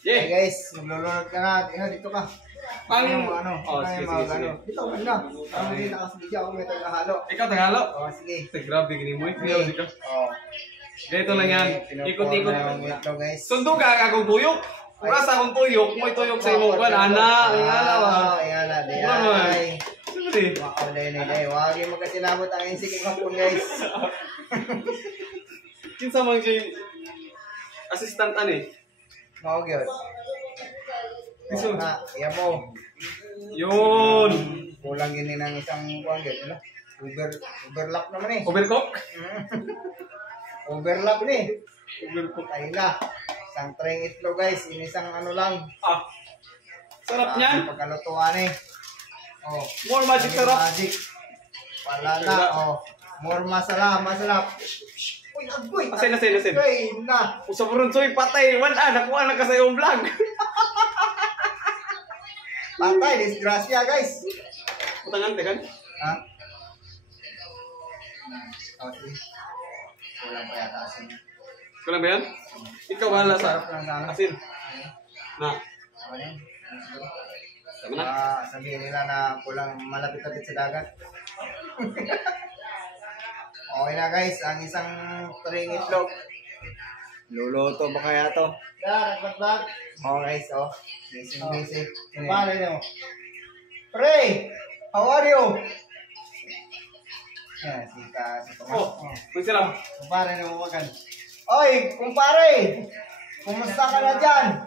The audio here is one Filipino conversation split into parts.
Yeah. Hey guys, maglulunod ka na. Dito ka. Sige. Dito ka na. Hindi nakasigi ako, may tagahalo. Ikaw, tagalo? Sige. Grabe, gini mo. Ganito lang yan. Ikot-ikot. Sundo ka, akong tuyok. Kung asa akong tuyok, mo tuyok sa imong kan. Ana, Ayala. Siyempre. Wag yung magkasinabot ang insiking hapon guys. Kinsa man siya assistant ani? Mao gyud. Iso na, iya mo. Yun. Kulang gini ng isang kuan gyud, ano? Overlap naman eh. Overcook? Overlap ni. Overcook. Ay na. Isang tray itlog guys, inisang ano lang. Sarap niyan. Pagkalutuan eh. Oh, more magic sarap. Magic. Wala na. Oh, more masarap. Uy, agoy. Asin. Ay, na. Usa po rin soy patay. Wala, nakuha na ka sa iyong vlog. Patay, disgrasya guys. Utangan, tekan. Ha? Okay. Kulang pa yata asin. Kulang ba yan? Ikaw bahala sa asin. Na. Ano yan? Tama na. Sabihin nila na kulang malapit-lapit sa dagat. Okay na guys, ang isang tring itlog. Luluto ba kaya to? Ba't? Okay guys, Basic. Paano nyo? Pre! How are you? Yan, si Magsiram. kumpare na mawagan. Oy, kumpare! Kumusta ka na dyan?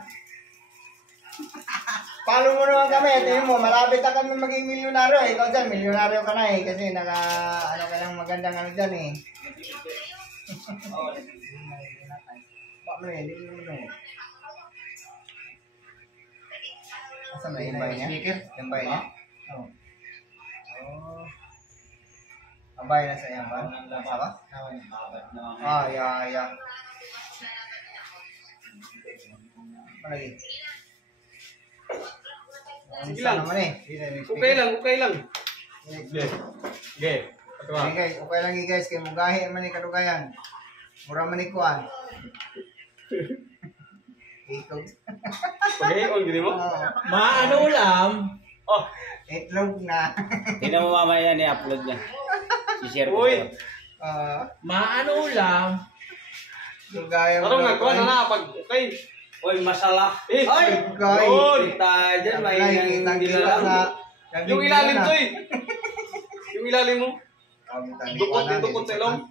Follow mo naman kami, tingin mo, malapit na kami maging milyonaryo. Ikaw dyan, milyonaryo ka na eh, kasi ano ka lang magandang ano dyan eh. Paano eh, hindi mo naman. Asa na yung bahay niya? Yung bahay niya? Oo. Ang bahay na sa iyang ba? Nasa ba? Yeah. Malagi. Sige lang. Okay lang. Okay. Guys, okay lang guys, kay mugahi man ni kadugayan. Mura man ni kuan. Itlog. Pag-ion gini mo? Maano ulam? Itlog na. Hindi na mo mamaya ni upload na. I-share ko. Uy. Maano ulam? Dugayan. Tarong nga kuan na pag okay. Uy, masala. Ay, guys. Kita dyan, may kita. Yung ilalim to eh. Yung ilalim mo. Dukot sa ilong.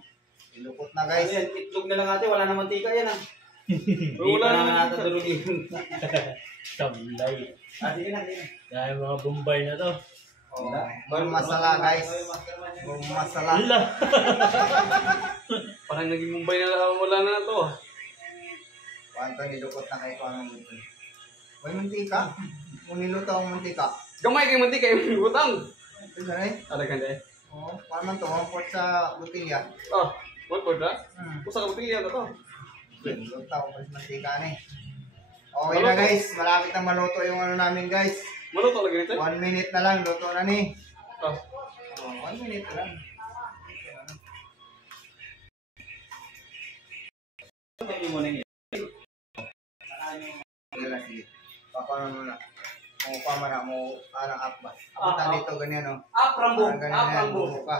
Ilukot na guys. Ayan, itlog na lang ate, wala naman tika yan ah. Wala na naman natin durugin. Tamlay. Sige na. Dahil mga Bombay na to. Masala guys. Masala. Ala. Parang naging Mumbai na wala na to. Kuanto nilukot na kayo kung anong luto. May mantika. Kung niluto ang mantika. Gamay kay mantika yung butang. Ito na eh. Ada kan deh. Oo. Paano man to? Ang port sa butilya. One for that. Usa ka butilya na to. Luto ako mas mantika na eh. Okay na guys. Malapit na maluto yung ano namin guys. Maluto lagi nito. 1 minute na lang. Luto na ni. 1 minute na lang. Sige. Paano mo na? Mo pa man mo alang up ba? Apunta dito ganyan no. Aprambo. Ka.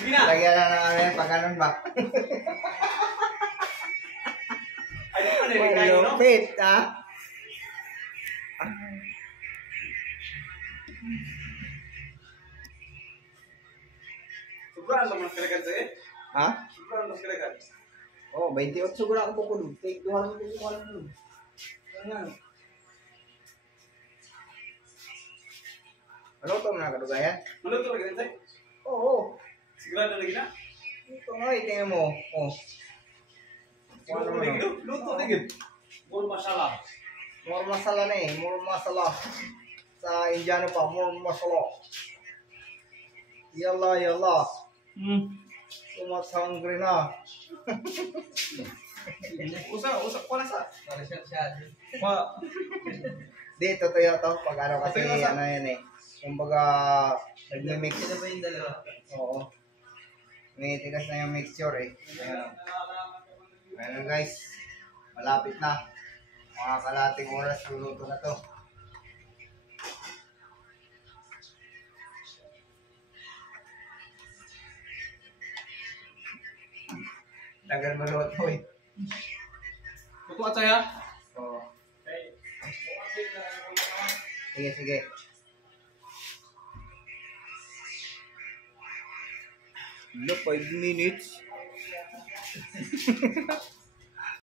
Sige na. Lagyan na ng ano yan, pag ganun ba? Ay, di pa nilagay no? Lupit, ha? Sobrang naman kalagan sa eh. Ha? Sobrang naman kalagan. Oh, 28 siguro ako pukulog. Take 200. Ayan. Maluto mo na kadugayan? Maluto lagi nito. Oo. Sigurado lagi na. Ito nga, tingnan mo. Oh. Siguro lagi no? Luto lagi. Puro masala. More masala na eh. More masala. Sa Indiano pa, more masala. Yalla. So much hungry na. Usa wala sa. Di, totoo to. Pag ano kasi, Totoo sa- ano yan eh. Kumbaga, nag-mix. Ito ba yung dalawa? Oo. May tigas na yung mixture eh. Ayan guys. Malapit na. Mga kalating oras luluto na to. Tagal maluto eh. Tuto at saya. Oo. Sige, sige. No, 5 minutes.